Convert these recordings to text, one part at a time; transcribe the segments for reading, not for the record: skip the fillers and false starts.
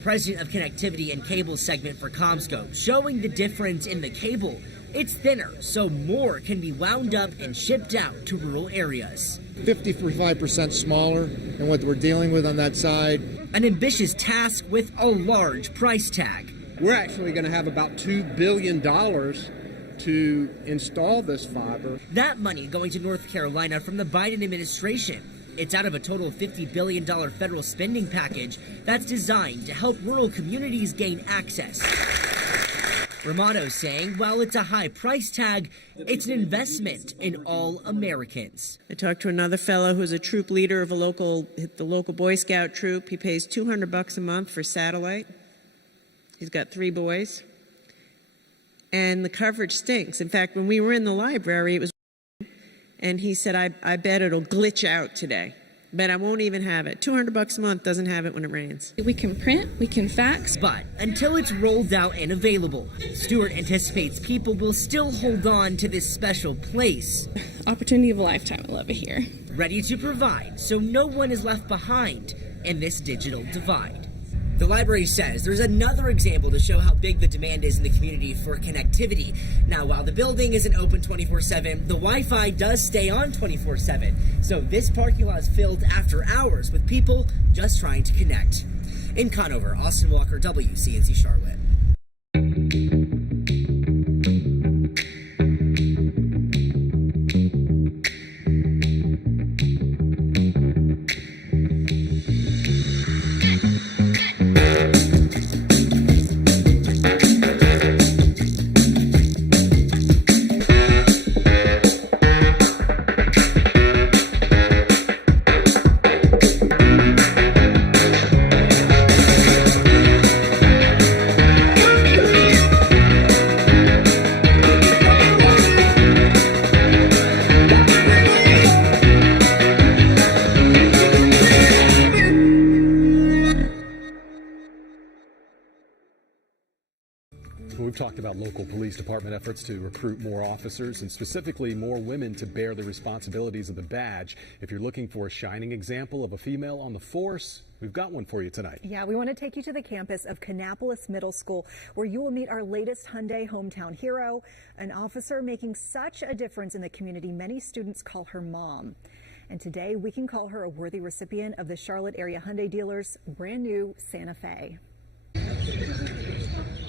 President of Connectivity and Cable segment for CommScope, showing the difference in the cable. It's thinner, so more can be wound up and shipped out to rural areas. 55% smaller than what we're dealing with on that side. An ambitious task with a large price tag. We're actually going to have about $2 billion to install this fiber. That money going to North Carolina from the Biden administration. It's out of a total $50 billion federal spending package that's designed to help rural communities gain access. Romano saying while it's a high price tag, it's an investment in all Americans. I talked to another fellow who's a troop leader of the local Boy Scout troop. He pays $200 a month for satellite. He's got 3 boys. And the coverage stinks. In fact, when we were in the library, it was, and he said, I bet it'll glitch out today. But I won't even have it. $200 a month doesn't have it when it rains. We can print, we can fax. But until it's rolled out and available, Stewart anticipates people will still hold on to this special place. Opportunity of a lifetime, I love it here. Ready to provide so no one is left behind in this digital divide. The library says there's another example to show how big the demand is in the community for connectivity. Now, while the building isn't open 24/7, the Wi-Fi does stay on 24/7. So this parking lot is filled after hours with people just trying to connect. In Conover, Austin Walker, WCNC Charlotte. We've talked about local police department efforts to recruit more officers and specifically more women to bear the responsibilities of the badge. If you're looking for a shining example of a female on the force, we've got one for you tonight. Yeah, we want to take you to the campus of Kannapolis Middle School, where you will meet our latest Hyundai hometown hero, an officer making such a difference in the community. Many students call her mom. And today we can call her a worthy recipient of the Charlotte area Hyundai dealer's brand new Santa Fe.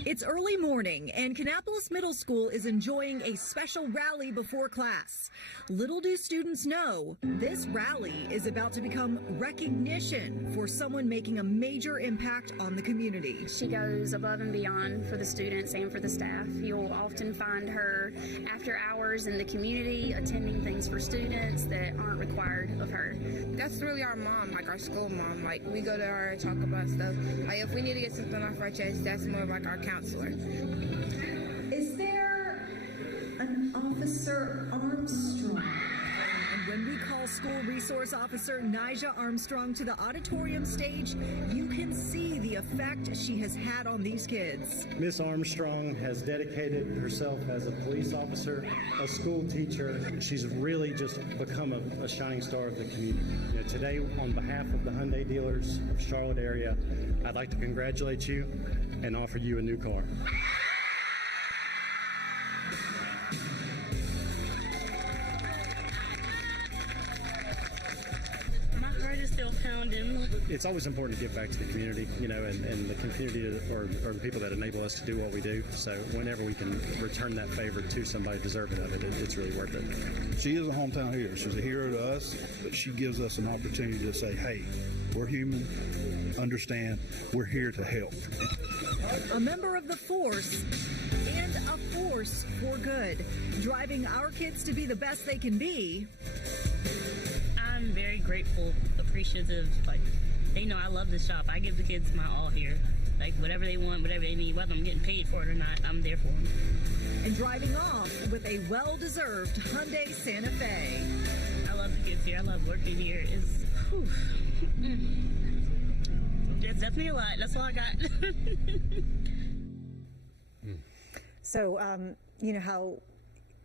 It's early morning, and Kannapolis Middle School is enjoying a special rally before class. Little do students know, this rally is about to become recognition for someone making a major impact on the community. She goes above and beyond for the students and for the staff. You'll often find her after hours in the community attending things for students that aren't required of her. That's really our mom, like our school mom. Like, we go to her and talk about stuff. Like, if we need to get something off our chest, that's more like our counselor. Is there an Officer Armstrong? And when we call School Resource Officer Nija Armstrong to the auditorium stage, you can see the effect she has had on these kids. Miss Armstrong has dedicated herself as a police officer, a school teacher. She's really just become a shining star of the community. You know, today, on behalf of the Hyundai dealers of Charlotte area, I'd like to congratulate you and offer you a new car. It's always important to give back to the community, you know, and the community or the people that enable us to do what we do. So whenever we can return that favor to somebody deserving of it, it's really worth it. She is a hometown hero. She's a hero to us, but she gives us an opportunity to say, hey, we're human, understand, we're here to help. A member of the force and a force for good, driving our kids to be the best they can be. I'm very grateful, appreciative. Like, they know I love this shop. I give the kids my all here. Like, whatever they want, whatever they need, whether I'm getting paid for it or not, I'm there for them. And driving off with a well-deserved Hyundai Santa Fe. I love the kids here. I love working here. It's definitely a lot. That's all I got. So, you know how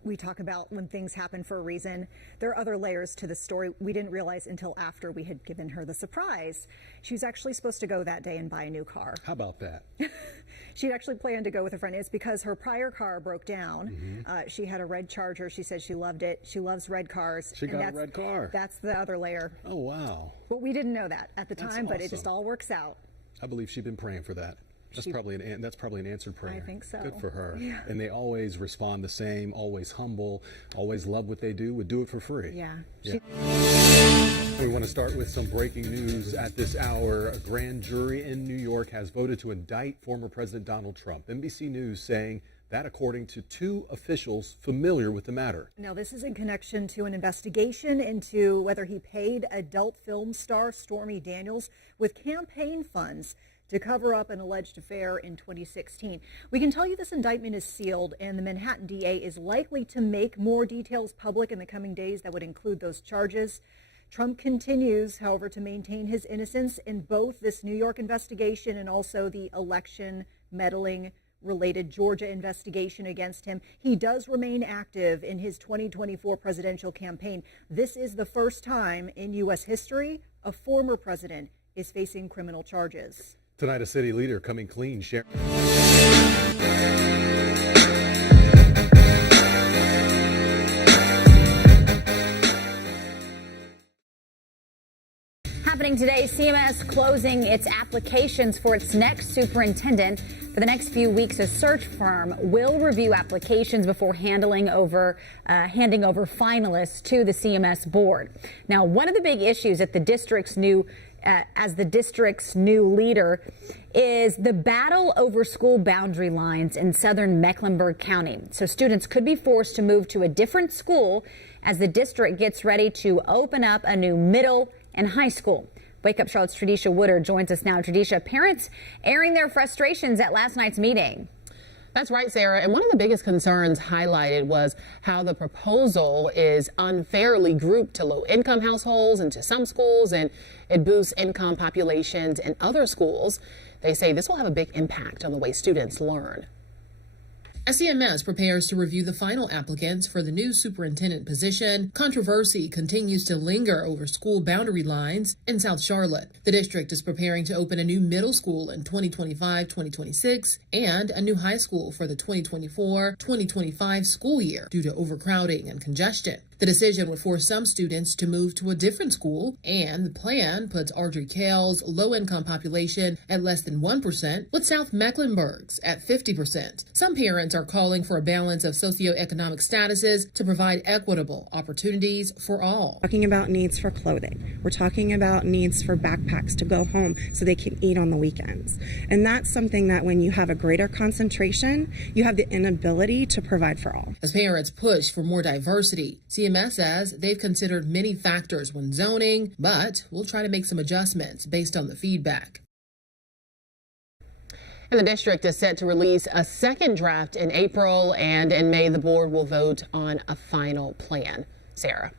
We talk about when things happen for a reason. There are other layers to the story we didn't realize until after we had given her the surprise. She was actually supposed to go that day and buy a new car. How about that? She'd actually planned to go with a friend. It's because her prior car broke down. She had a red Charger. She said she loved it. She loves red cars. She got a red car. That's the other layer. Oh, wow. But we didn't know that at the That's time, but it awesome. just all works out. I believe she'd been praying for that. That's probably an answered prayer. I think so. Good for her. Yeah. And they always respond the same, always humble, always love what they do, would do it for free. Yeah. We want to start with some breaking news at this hour. A grand jury in New York has voted to indict former President Donald Trump. NBC News saying that according to 2 officials familiar with the matter. Now, this is in connection to an investigation into whether he paid adult film star Stormy Daniels with campaign funds to cover up an alleged affair in 2016. We can tell you this indictment is sealed, and the Manhattan DA is likely to make more details public in the coming days that would include those charges. Trump continues, however, to maintain his innocence in both this New York investigation and also the election meddling related Georgia investigation against him. He does remain active in his 2024 presidential campaign. This is the first time in U.S. history a former president is facing criminal charges. Tonight, a city leader coming clean. Happening today, CMS closing its applications for its next superintendent. For the next few weeks, a search firm will review applications before handing over finalists to the CMS board. Now, one of the big issues at the district's new leader is the battle over school boundary lines in southern Mecklenburg County. So students could be forced to move to a different school as the district gets ready to open up a new middle and high school. Wake Up Charlotte's Tradisha Woodard joins us now. Tradisha, parents airing their frustrations at last night's meeting. That's right, Sarah. And one of the biggest concerns highlighted was how the proposal is unfairly grouped to low-income households and to some schools, and it boosts income populations in other schools. They say this will have a big impact on the way students learn. As CMS prepares to review the final applicants for the new superintendent position, controversy continues to linger over school boundary lines in South Charlotte. The district is preparing to open a new middle school in 2025-2026 and a new high school for the 2024-2025 school year due to overcrowding and congestion. The decision would force some students to move to a different school, and the plan puts Audrey Cale's low-income population at less than 1%, with South Mecklenburg's at 50%. Some parents are calling for a balance of socioeconomic statuses to provide equitable opportunities for all. Talking about needs for clothing. We're talking about needs for backpacks to go home so they can eat on the weekends. And that's something that when you have a greater concentration, you have the inability to provide for all. As parents push for more diversity, CMS says they've considered many factors when zoning, but will try to make some adjustments based on the feedback. And the district is set to release a second draft in April, and in May the board will vote on a final plan. Sarah.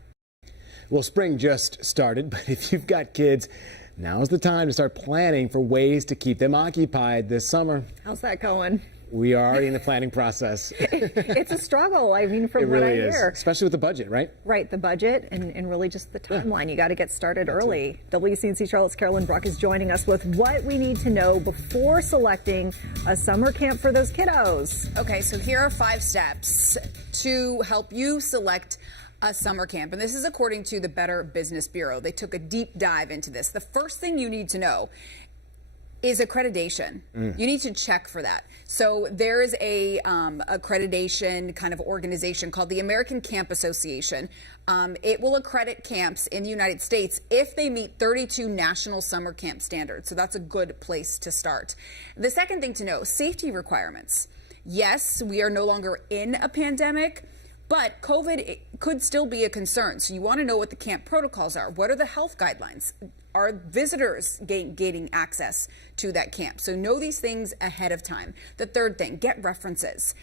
Well, spring just started, but if you've got kids, now's the time to start planning for ways to keep them occupied this summer. How's that going? We are already in the planning process. It's a struggle. I mean, from it what really I is, hear. especially with the budget, right? Right, the budget and really just the timeline. You got to get started early. WCNC Charlotte's Carolyn Bruck is joining us with what we need to know before selecting a summer camp for those kiddos. Okay, so here are 5 steps to help you select a summer camp. And this is according to the Better Business Bureau. They took a deep dive into this. The first thing you need to know is accreditation. You need to check for that. So there is a accreditation kind of organization called the American Camp Association. It will accredit camps in the United States if they meet 32 national summer camp standards. So that's a good place to start. The second thing to know, safety requirements. Yes, we are no longer in a pandemic, but COVID could still be a concern. So you want to know what the camp protocols are. What are the health guidelines? Are visitors gaining access to that camp? So know these things ahead of time. The third thing, get references.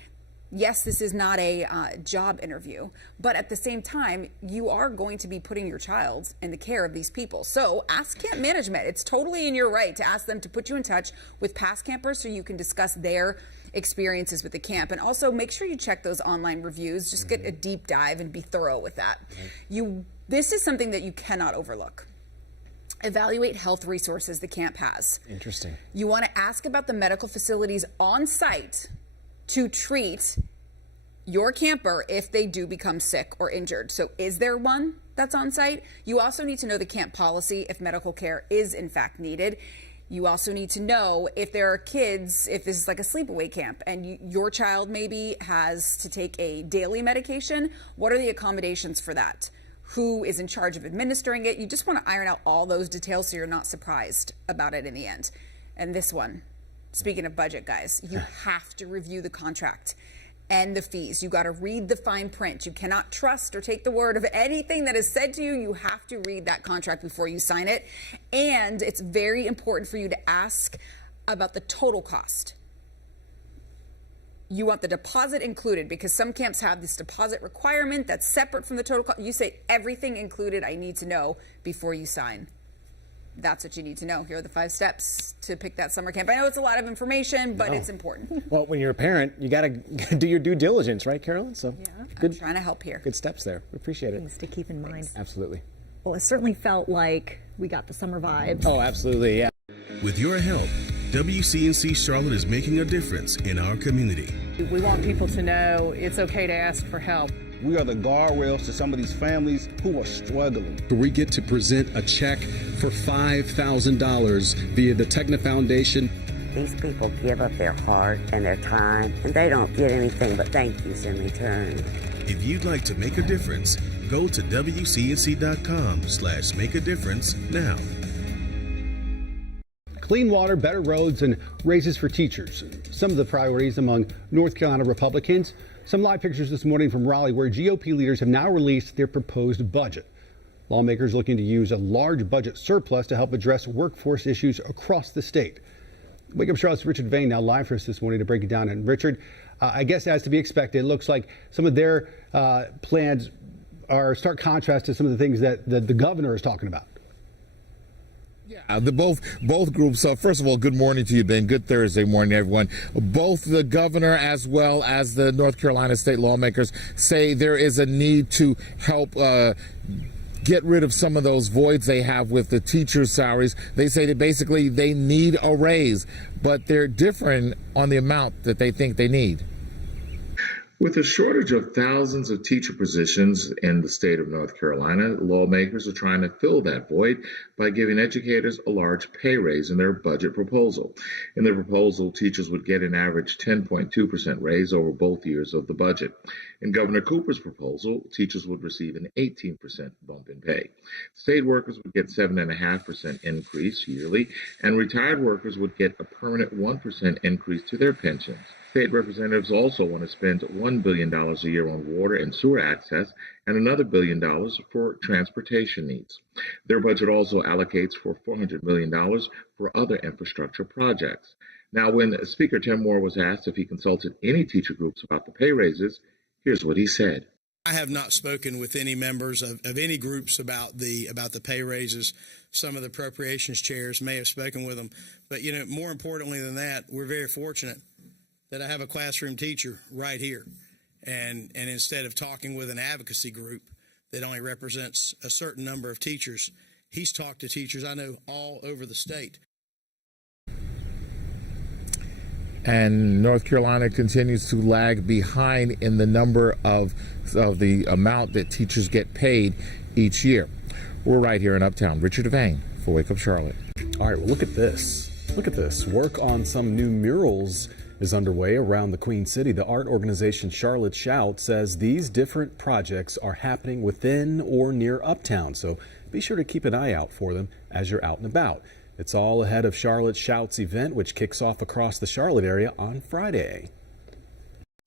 Yes, this is not a job interview, but at the same time, you are going to be putting your child in the care of these people. So ask camp management. It's totally in your right to ask them to put you in touch with past campers so you can discuss their experiences with the camp. And also make sure you check those online reviews. Just get a deep dive and be thorough with that. This is something that you cannot overlook. Evaluate health resources the camp has. Interesting. You want to ask about the medical facilities on site to treat your camper if they do become sick or injured. So is there one that's on site? You also need to know the camp policy if medical care is in fact needed. You also need to know if there are kids, if this is like a sleepaway camp and your child maybe has to take a daily medication, what are the accommodations for that? Who is in charge of administering it? You just want to iron out all those details so you're not surprised about it in the end. And this one, speaking of budget, guys, you have to review the contract and the fees. You got to read the fine print. You cannot trust or take the word of anything that is said to you. You have to read that contract before you sign it. And it's very important for you to ask about the total cost. You want the deposit included because some camps have this deposit requirement that's separate from the total cost. You say everything included, I need to know before you sign. That's what you need to know. Here are the 5 steps to pick that summer camp. I know it's a lot of information, but it's important. Well, when you're a parent, you got to do your due diligence, right, Carolyn? So I'm trying to help here. Good steps there. We appreciate it. Things to keep in mind. Absolutely. Well, it certainly felt like we got the summer vibes. Oh, absolutely, yeah. With your help, WCNC Charlotte is making a difference in our community. We want people to know it's okay to ask for help. We are the guardrails to some of these families who are struggling. We get to present a check for $5,000 via the Techna Foundation. These people give up their heart and their time, and they don't get anything but thank yous in return. If you'd like to make a difference, go to WCNC.com/make-a-difference now. Clean water, better roads, and raises for teachers. Some of the priorities among North Carolina Republicans. Some live pictures this morning from Raleigh where GOP leaders have now released their proposed budget. Lawmakers looking to use a large budget surplus to help address workforce issues across the state. Wake Up Charlotte's Richard Vane now live for us this morning to break it down. And Richard, I guess as to be expected, it looks like some of their plans are stark contrast to some of the things that the governor is talking about. Yeah, both groups. First of all, good morning to you, Ben. Good Thursday morning, everyone. Both the governor as well as the North Carolina state lawmakers say there is a need to help get rid of some of those voids they have with the teachers' salaries. They say that basically they need a raise, but they're different on the amount that they think they need. With a shortage of thousands of teacher positions in the state of North Carolina, lawmakers are trying to fill that void by giving educators a large pay raise in their budget proposal. In the proposal, teachers would get an average 10.2% raise over both years of the budget. In Governor Cooper's proposal, teachers would receive an 18% bump in pay. State workers would get 7.5% increase yearly, and retired workers would get a permanent 1% increase to their pensions. State representatives also want to spend $1 billion a year on water and sewer access and another $1 billion for transportation needs. Their budget also allocates for $400 million for other infrastructure projects. Now, when Speaker Tim Moore was asked if he consulted any teacher groups about the pay raises, here's what he said. I have not spoken with any members of any groups about the pay raises. Some of the appropriations chairs may have spoken with them. But, you know, more importantly than that, we're very fortunate that I have a classroom teacher right here. And instead of talking with an advocacy group that only represents a certain number of teachers, he's talked to teachers I know all over the state. And North Carolina continues to lag behind in the number of the amount that teachers get paid each year. We're right here in Uptown. Richard Vane for Wake Up Charlotte. All right, well, look at this. Look at this. Work on some new murals is underway around the Queen City. The art organization Charlotte Shout says these different projects are happening within or near Uptown. So be sure to keep an eye out for them as you're out and about. It's all ahead of Charlotte Shout's event, which kicks off across the Charlotte area on Friday.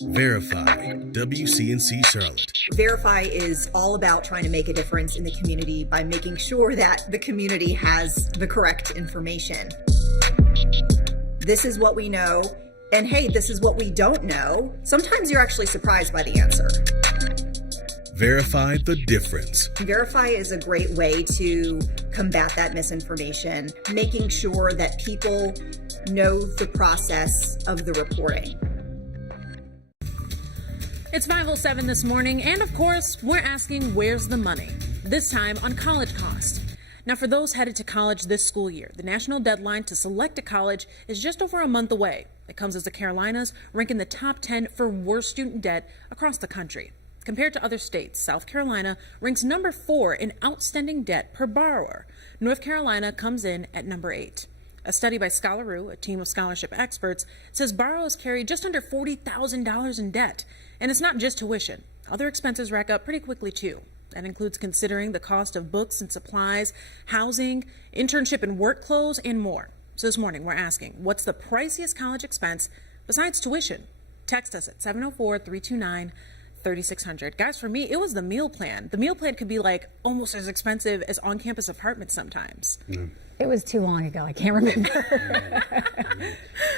Verify, WCNC Charlotte. Verify is all about trying to make a difference in the community by making sure that the community has the correct information. This is what we know, and hey, this is what we don't know. Sometimes you're actually surprised by the answer. Verify the difference. Verify is a great way to combat that misinformation, making sure that people know the process of the reporting. It's 5:07 this morning, and of course, we're asking where's the money? This time on college cost. Now, for those headed to college this school year, the national deadline to select a college is just over a month away. It comes as the Carolinas rank in the top 10 for worst student debt across the country. Compared to other states, South Carolina ranks number 4 in outstanding debt per borrower. North Carolina comes in at number 8. A study by Scholaroo, a team of scholarship experts, says borrowers carry just under $40,000 in debt. And it's not just tuition. Other expenses rack up pretty quickly, too. That includes considering the cost of books and supplies, housing, internship and work clothes, and more. So this morning, we're asking, what's the priciest college expense besides tuition? Text us at 704-329-3600. Guys, for me, it was the meal plan. The meal plan could be like almost as expensive as on-campus apartments sometimes. It was too long ago. I can't remember.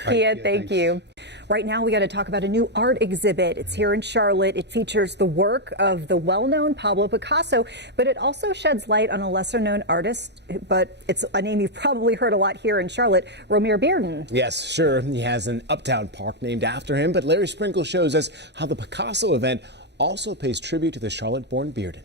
Pia, thank you. Right now, we got to talk about a new art exhibit. It's here in Charlotte. It features the work of the well-known Pablo Picasso, but it also sheds light on a lesser-known artist, but it's a name you've probably heard a lot here in Charlotte, Romare Bearden. Yes, sure. He has an uptown park named after him, but Larry Sprinkle shows us how the Picasso event also pays tribute to the Charlotte-born Bearden.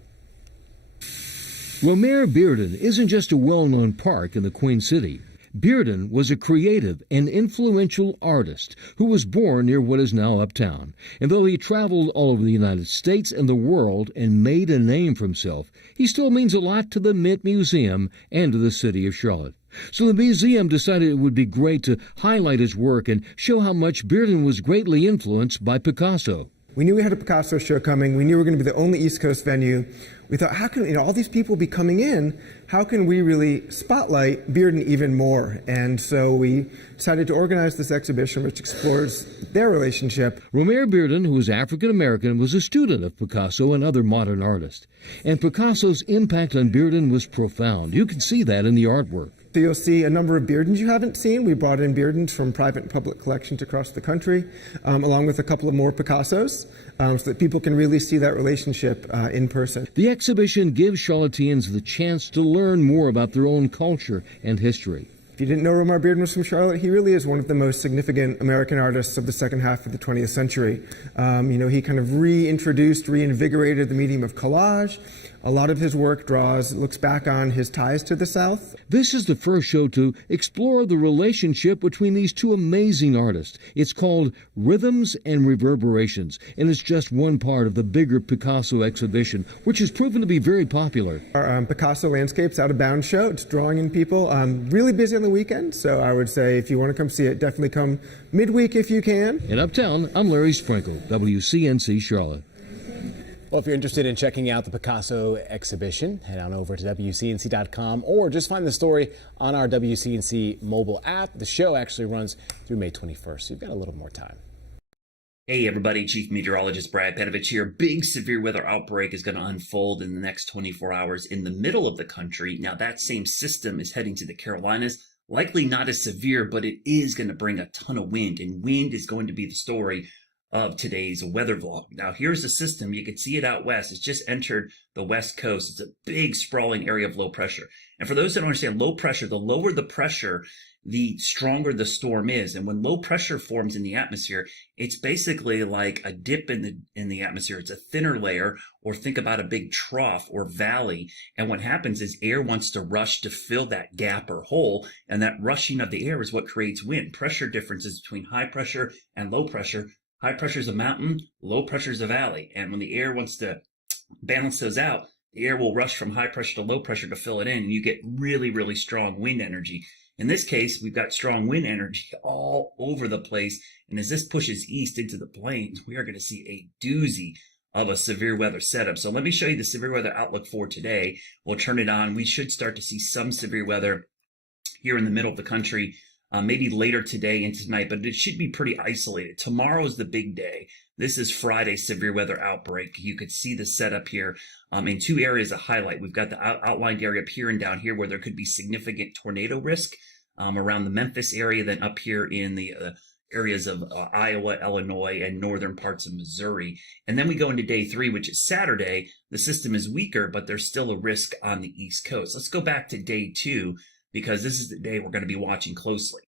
Romare Bearden isn't just a well-known park in the Queen City. Bearden was a creative and influential artist who was born near what is now Uptown. And though he traveled all over the United States and the world and made a name for himself, he still means a lot to the Mint Museum and to the city of Charlotte. So the museum decided it would be great to highlight his work and show how much Bearden was greatly influenced by Picasso. We knew we had a Picasso show coming. We knew we were going to be the only East Coast venue. We thought, how can, all these people be coming in, how can we really spotlight Bearden even more? And so we decided to organize this exhibition which explores their relationship. Romare Bearden, who was African-American, was a student of Picasso and other modern artists. And Picasso's impact on Bearden was profound. You can see that in the artwork. So you'll see a number of Beardens you haven't seen. We brought in Beardens from private and public collections across the country, along with a couple of more Picassos, so that people can really see that relationship in person. The exhibition gives Charlotteans the chance to learn more about their own culture and history. If you didn't know Romare Bearden was from Charlotte, he really is one of the most significant American artists of the second half of the 20th century. He kind of reinvigorated the medium of collage. A lot of his work looks back on his ties to the South. This is the first show to explore the relationship between these two amazing artists. It's called Rhythms and Reverberations, and it's just one part of the bigger Picasso exhibition, which has proven to be very popular. Our Picasso Landscapes Out of Bounds show, it's drawing in people. Really busy on the weekend, so I would say if you want to come see it, definitely come midweek if you can. In Uptown, I'm Larry Sprinkle, WCNC Charlotte. Well, if you're interested in checking out the Picasso exhibition, head on over to WCNC.com or just find the story on our WCNC mobile app. The show actually runs through May 21st, so you've got a little more time. Hey everybody, Chief Meteorologist Brad Petovich here. Big severe weather outbreak is going to unfold in the next 24 hours in the middle of the country. Now that same system is heading to the Carolinas. Likely not as severe, but it is going to bring a ton of wind, and wind is going to be the story of today's weather vlog. Now here's the system. You can see it out west. It's just entered the west coast. It's a big sprawling area of low pressure. And for those that don't understand low pressure, the lower the pressure, the stronger the storm is. And when low pressure forms in the atmosphere, it's basically like a dip in the atmosphere. It's a thinner layer, or think about a big trough or valley. And what happens is air wants to rush to fill that gap or hole. And that rushing of the air is what creates wind. Pressure differences between high pressure and low pressure. High pressure is a mountain, low pressure is a valley. And when the air wants to balance those out, the air will rush from high pressure to low pressure to fill it in, and you get really, really strong wind energy. In this case, we've got strong wind energy all over the place. And as this pushes east into the plains, we are going to see a doozy of a severe weather setup. So let me show you the severe weather outlook for today. We'll turn it on. We should start to see some severe weather here in the middle of the country. Maybe later today and tonight, but it should be pretty isolated. Tomorrow is the big day. This is Friday's severe weather outbreak. You could see the setup here in two areas of highlight. We've got the outlined area up here and down here where there could be significant tornado risk around the Memphis area, then up here in the areas of Iowa, Illinois, and northern parts of Missouri. And then we go into day 3, which is Saturday. The system is weaker, but there's still a risk on the East Coast. Let's go back to day 2. Because this is the day we're going to be watching closely.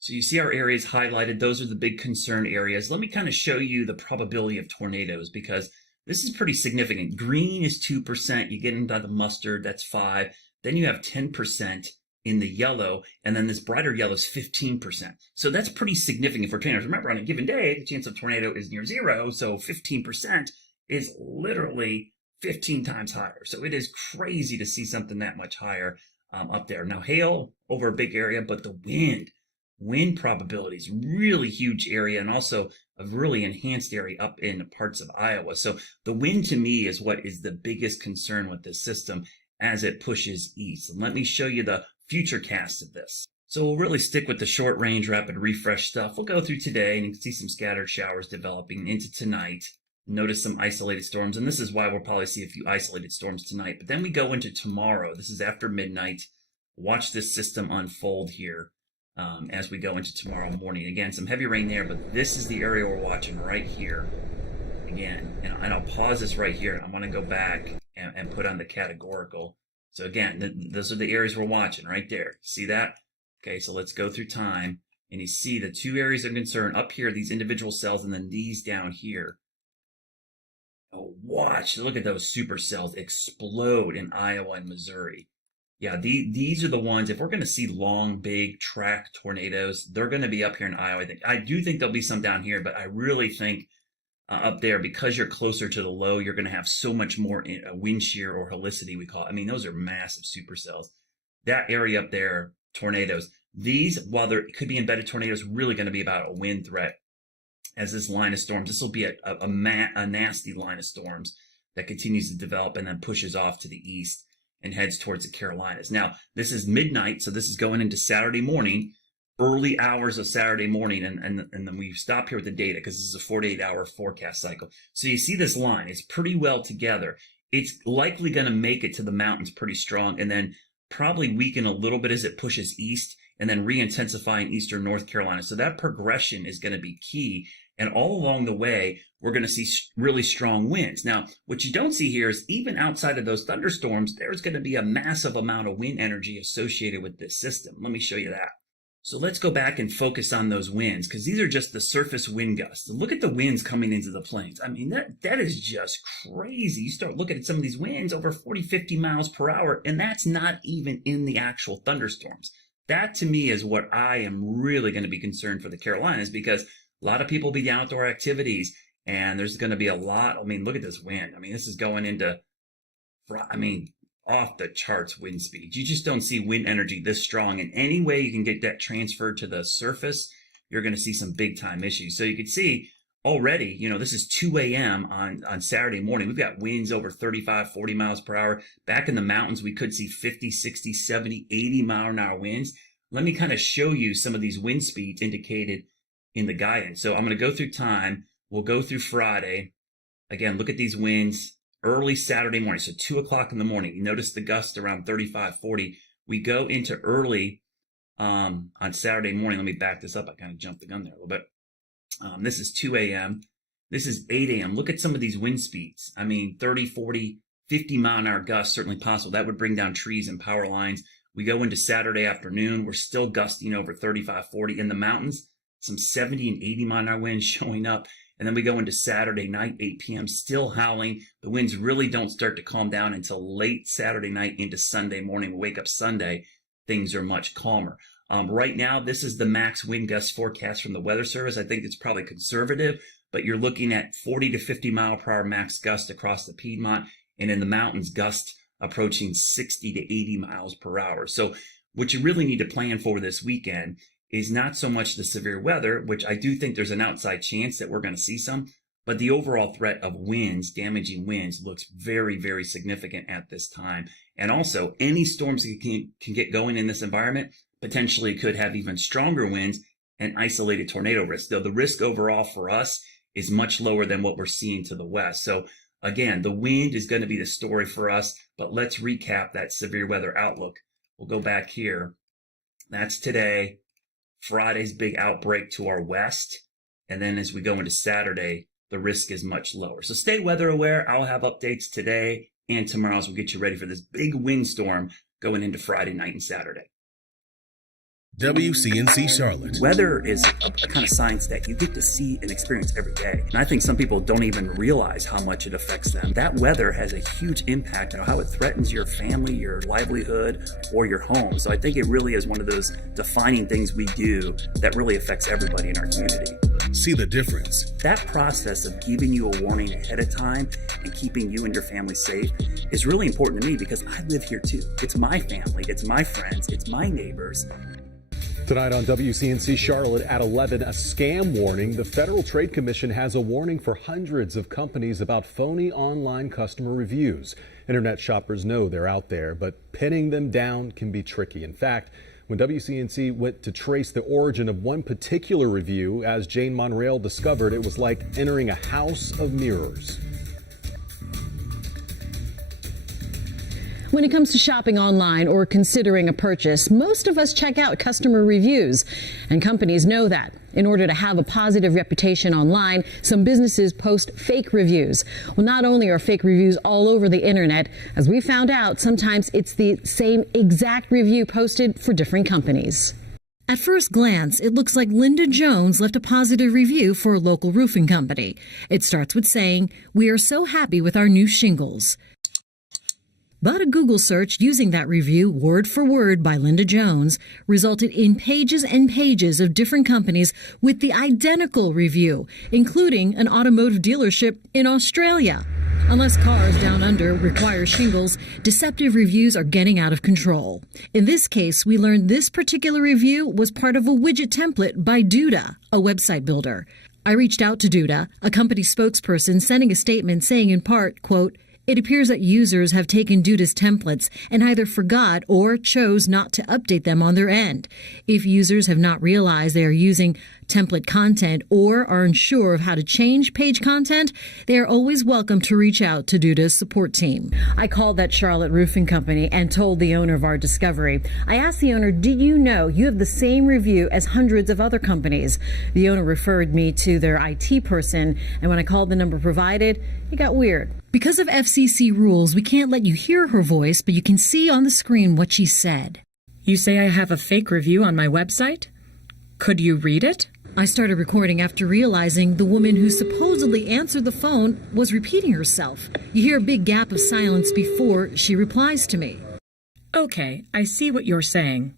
So you see our areas highlighted. Those are the big concern areas. Let me kind of show you the probability of tornadoes because this is pretty significant. Green is 2%. You get into the mustard, that's 5. Then you have 10% in the yellow, and then this brighter yellow is 15%. So that's pretty significant for tornadoes. Remember, on a given day, the chance of tornado is near 0, so 15% is literally 15 times higher. So it is crazy to see something that much higher up there. Now, hail over a big area, but the wind probability is really huge area, and also a really enhanced area up in parts of Iowa. So the wind to me is what is the biggest concern with this system as it pushes east. And let me show you the future cast of this. So we'll really stick with the short range rapid refresh stuff. We'll go through today and you can see some scattered showers developing into tonight. Notice some isolated storms, and this is why we'll probably see a few isolated storms tonight. But then we go into tomorrow. This is after midnight. Watch this system unfold here as we go into tomorrow morning. Again, some heavy rain there, but this is the area we're watching right here. Again, and I'll pause this right here. I want to go back and put on the categorical. So again, those are the areas we're watching right there. See that? Okay, so let's go through time. And you see the two areas of concern up here, these individual cells, and then these down here. Oh, watch, look at those supercells explode in Iowa and Missouri. Yeah, these are the ones, if we're going to see long, big track tornadoes, they're going to be up here in Iowa. I do think there'll be some down here, but I really think up there, because you're closer to the low, you're going to have so much more wind shear or helicity, we call it. I mean, those are massive supercells. That area up there, tornadoes. These, while there could be embedded tornadoes, really going to be about a wind threat. As this line of storms, this will be a nasty line of storms that continues to develop and then pushes off to the east and heads towards the Carolinas. Now, this is midnight, so this is going into Saturday morning, early hours of Saturday morning, and then we stop here with the data because this is a 48-hour forecast cycle. So you see this line, it's pretty well together. It's likely going to make it to the mountains pretty strong and then probably weaken a little bit as it pushes east and then re-intensify in eastern North Carolina. So that progression is going to be key. And all along the way, we're going to see really strong winds. Now, what you don't see here is even outside of those thunderstorms, there's going to be a massive amount of wind energy associated with this system. Let me show you that. So let's go back and focus on those winds because these are just the surface wind gusts. Look at the winds coming into the plains. I mean, that is just crazy. You start looking at some of these winds over 40, 50 miles per hour, and that's not even in the actual thunderstorms. That to me is what I am really going to be concerned for the Carolinas because a lot of people will be down outdoor activities and there's going to be a lot. I mean, look at this wind. I mean, this is going into, off the charts wind speeds. You just don't see wind energy this strong. And any way you can get that transferred to the surface, you're going to see some big time issues. So you can see already, this is 2 a.m. on Saturday morning. We've got winds over 35, 40 miles per hour. Back in the mountains, we could see 50, 60, 70, 80 mile an hour winds. Let me kind of show you some of these wind speeds indicated in the guidance. So I'm going to go through time. We'll go through Friday. Again, look at these winds early Saturday morning. So 2 o'clock in the morning. You notice the gust around 35, 40. We go into early on Saturday morning. Let me back this up. I kind of jumped the gun there a little bit. This is 2 a.m. This is 8 a.m. Look at some of these wind speeds. I mean, 30, 40, 50 mile an hour gusts, certainly possible. That would bring down trees and power lines. We go into Saturday afternoon. We're still gusting over 35, 40 in the mountains. Some 70 and 80 mile an hour winds showing up. And then we go into Saturday night, 8 p.m., still howling. The winds really don't start to calm down until late Saturday night into Sunday morning. We wake up Sunday, things are much calmer. Right now, this is the max wind gust forecast from the Weather Service. I think it's probably conservative, but you're looking at 40 to 50 mile per hour max gust across the Piedmont, and in the mountains, gust approaching 60 to 80 miles per hour. So what you really need to plan for this weekend is not so much the severe weather, which I do think there's an outside chance that we're going to see some, but the overall threat of winds, damaging winds, looks very, very significant at this time. And also, any storms that can get going in this environment potentially could have even stronger winds and isolated tornado risk, though the risk overall for us is much lower than what we're seeing to the west. So again, the wind is going to be the story for us, but let's recap that severe weather outlook. We'll go back here. That's today. Friday's big outbreak to our west. And then as we go into Saturday, the risk is much lower. So stay weather aware. I'll have updates today and tomorrow as we'll get you ready for this big windstorm going into Friday night and Saturday. WCNC Charlotte. Weather is a kind of science that you get to see and experience every day. And I think some people don't even realize how much it affects them. That weather has a huge impact on how it threatens your family, your livelihood, or your home. So I think it really is one of those defining things we do that really affects everybody in our community. See the difference. That process of giving you a warning ahead of time and keeping you and your family safe is really important to me because I live here too. It's my family, it's my friends, it's my neighbors. Tonight on WCNC Charlotte at 11, a scam warning. The Federal Trade Commission has a warning for hundreds of companies about phony online customer reviews. Internet shoppers know they're out there, but pinning them down can be tricky. In fact, when WCNC went to trace the origin of one particular review, as Jane Monreal discovered, it was like entering a house of mirrors. When it comes to shopping online or considering a purchase, most of us check out customer reviews, and companies know that. In order to have a positive reputation online, some businesses post fake reviews. Well, not only are fake reviews all over the internet, as we found out, sometimes it's the same exact review posted for different companies. At first glance, it looks like Linda Jones left a positive review for a local roofing company. It starts with saying, "We are so happy with our new shingles." But a Google search using that review word for word by Linda Jones resulted in pages and pages of different companies with the identical review, including an automotive dealership in Australia. Unless cars down under require shingles, deceptive reviews are getting out of control. In this case, we learned this particular review was part of a widget template by Duda, a website builder. I reached out to Duda, a company spokesperson, sending a statement saying in part, quote, "It appears that users have taken Duda's templates and either forgot or chose not to update them on their end. If users have not realized they are using template content or are unsure of how to change page content, they are always welcome to reach out to Duda's support team." I called that Charlotte roofing company and told the owner of our discovery. I asked the owner, "Do you know you have the same review as hundreds of other companies?" The owner referred me to their IT person, and when I called the number provided, it got weird. Because of FCC rules, we can't let you hear her voice, but you can see on the screen what she said. "You say I have a fake review on my website? Could you read it?" I started recording after realizing the woman who supposedly answered the phone was repeating herself. You hear a big gap of silence before she replies to me. "Okay, I see what you're saying.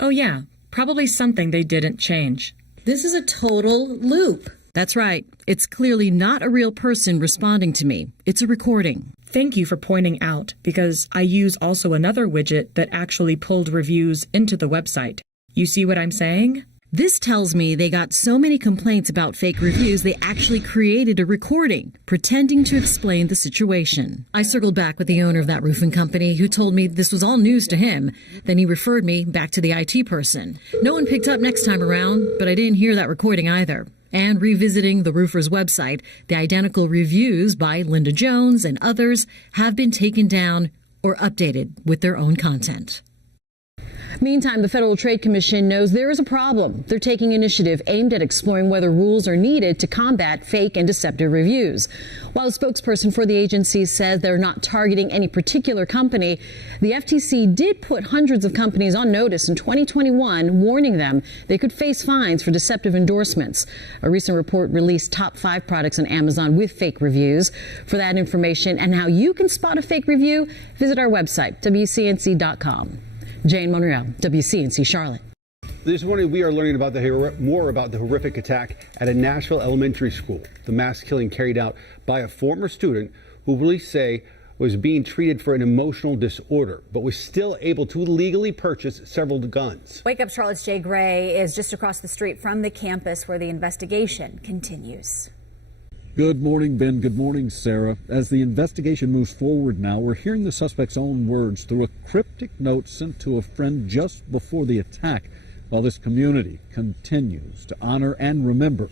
Oh yeah, probably something they didn't change." This is a total loop. That's right. It's clearly not a real person responding to me. It's a recording. Thank you for pointing out, because I use also another widget that actually pulled reviews into the website. You see what I'm saying? This tells me they got so many complaints about fake reviews they actually created a recording, pretending to explain the situation. I circled back with the owner of that roofing company, who told me this was all news to him. Then he referred me back to the IT person. No one picked up next time around, but I didn't hear that recording either. And revisiting the roofer's website, the identical reviews by Linda Jones and others have been taken down or updated with their own content. Meantime, the Federal Trade Commission knows there is a problem. They're taking initiative aimed at exploring whether rules are needed to combat fake and deceptive reviews. While a spokesperson for the agency says they're not targeting any particular company, the FTC did put hundreds of companies on notice in 2021, warning them they could face fines for deceptive endorsements. A recent report released top 5 products on Amazon with fake reviews. For that information and how you can spot a fake review, visit our website, WCNC.com. Jane Monreal, WCNC Charlotte. This morning, we are learning about more about the horrific attack at a Nashville elementary school. The mass killing carried out by a former student who police say was being treated for an emotional disorder, but was still able to legally purchase several guns. Wake Up Charlotte's Jay Gray is just across the street from the campus where the investigation continues. Good morning, Ben. Good morning, Sarah. As the investigation moves forward now, we're hearing the suspect's own words through a cryptic note sent to a friend just before the attack, while this community continues to honor and remember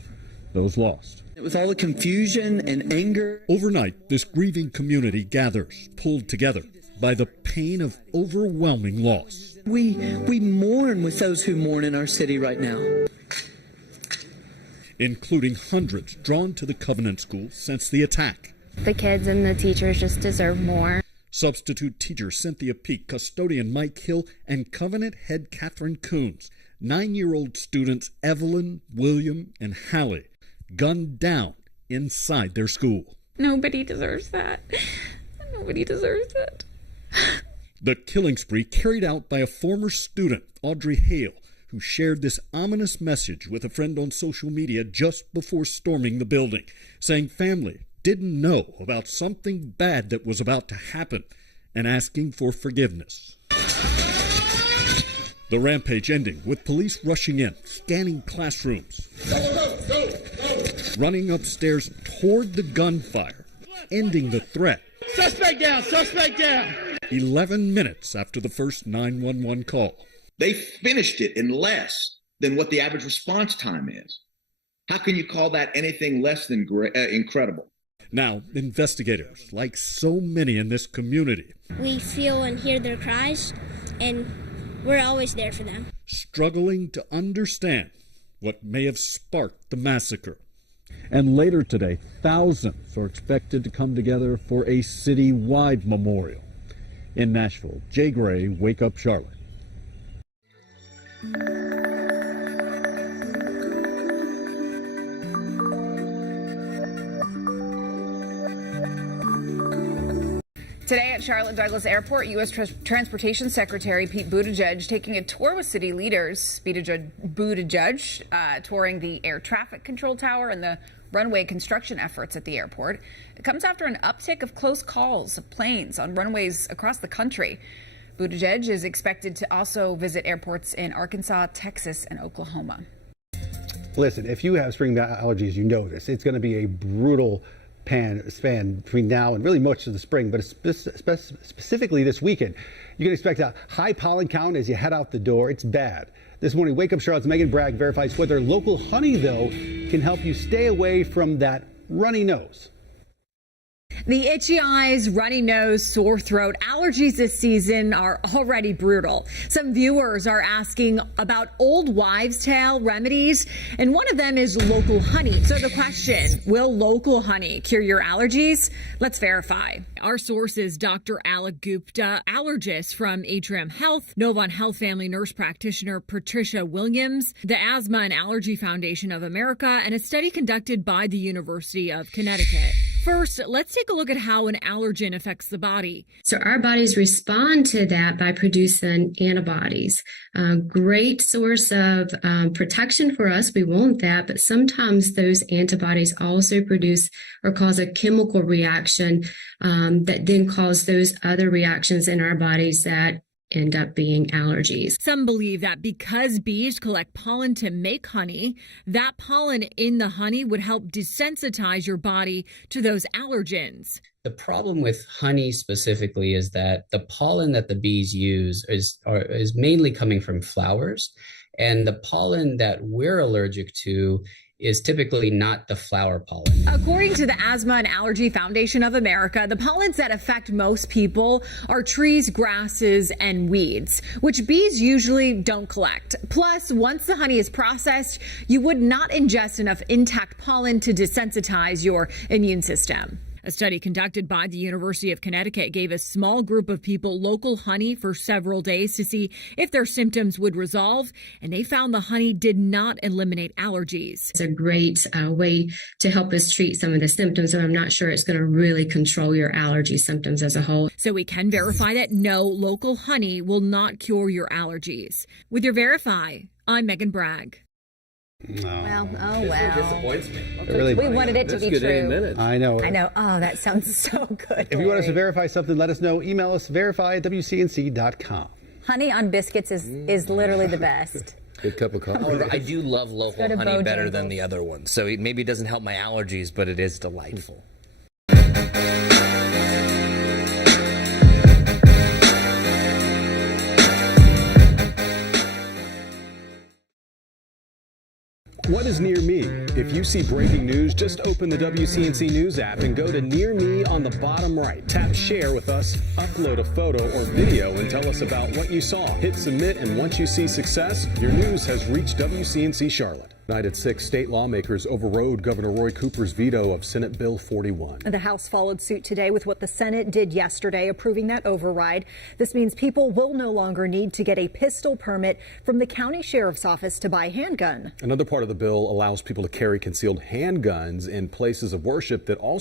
those lost. It was all the confusion and anger. Overnight, this grieving community gathers, pulled together by the pain of overwhelming loss. We mourn with those who mourn in our city right now. Including hundreds drawn to the Covenant School since the attack. The kids and the teachers just deserve more. Substitute teacher Cynthia Peak, custodian Mike Hill, and Covenant head Catherine Coons 9-year-old students Evelyn, William, and Hallie gunned down inside their school. Nobody deserves that. Nobody deserves it. The killing spree carried out by a former student, Audrey Hale, who shared this ominous message with a friend on social media just before storming the building, saying family didn't know about something bad that was about to happen and asking for forgiveness. The rampage ending with police rushing in, scanning classrooms, running upstairs toward the gunfire, ending the threat. Suspect down! Suspect down! 11 minutes after the first 911 call. They finished it in less than what the average response time is. How can you call that anything less than incredible? Now, investigators, like so many in this community, we feel and hear their cries, and we're always there for them. Struggling to understand what may have sparked the massacre. And later today, thousands are expected to come together for a city-wide memorial. In Nashville, Jay Gray, Wake Up Charlotte. Today at Charlotte Douglas Airport, U.S. Transportation Secretary Pete Buttigieg taking a tour with city leaders. Buttigieg touring the air traffic control tower and the runway construction efforts at the airport. It comes after an uptick of close calls of planes on runways across the country. Buttigieg is expected to also visit airports in Arkansas, Texas, and Oklahoma. Listen, if you have spring allergies, you know this. It's going to be a brutal span between now and really much of the spring, but specifically this weekend. You can expect a high pollen count as you head out the door. It's bad. This morning, Wake Up Charlotte's Megan Bragg verifies whether local honey, though, can help you stay away from that runny nose. The itchy eyes, runny nose, sore throat, allergies this season are already brutal. Some viewers are asking about old wives' tale remedies, and one of them is local honey. So the question, will local honey cure your allergies? Let's verify. Our source is Dr. Alec Gupta, allergist from Atrium Health, Novant Health family nurse practitioner Patricia Williams, the Asthma and Allergy Foundation of America, and a study conducted by the University of Connecticut. First, let's take a look at how an allergen affects the body. So our bodies respond to that by producing antibodies. Great source of protection for us. We want that, but sometimes those antibodies also produce or cause a chemical reaction that then cause those other reactions in our bodies that end up being allergies. Some believe that because bees collect pollen to make honey, that pollen in the honey would help desensitize your body to those allergens. The problem with honey specifically is that the pollen that the bees use is mainly coming from flowers, and the pollen that we're allergic to is typically not the flower pollen. According to the Asthma and Allergy Foundation of America, the pollens that affect most people are trees, grasses, and weeds, which bees usually don't collect. Plus, once the honey is processed, you would not ingest enough intact pollen to desensitize your immune system. A study conducted by the University of Connecticut gave a small group of people local honey for several days to see if their symptoms would resolve, and they found the honey did not eliminate allergies. It's a great way to help us treat some of the symptoms, and I'm not sure it's going to really control your allergy symptoms as a whole. So we can verify that no, local honey will not cure your allergies. With your Verify, I'm Megan Bragg. No. Well, oh well. Disappoints me. Really we wanted it to be true. I know. I know. Oh, that sounds so good. If you want us to verify something, let us know. Email us verify@wcnc.com. Honey on biscuits is literally the best. Good cup of coffee. However, I do love local honey better than the other ones, so it maybe doesn't help my allergies, but it is delightful. What is Near Me? If you see breaking news, just open the WCNC News app and go to Near Me on the bottom right. Tap Share with us, upload a photo or video, and tell us about what you saw. Hit Submit, and once you see success, your news has reached WCNC Charlotte. Night at 6, state lawmakers overrode Governor Roy Cooper's veto of Senate Bill 41. The House followed suit today with what the Senate did yesterday, approving that override. This means people will no longer need to get a pistol permit from the county sheriff's office to buy a handgun. Another part of the bill allows people to carry concealed handguns in places of worship that also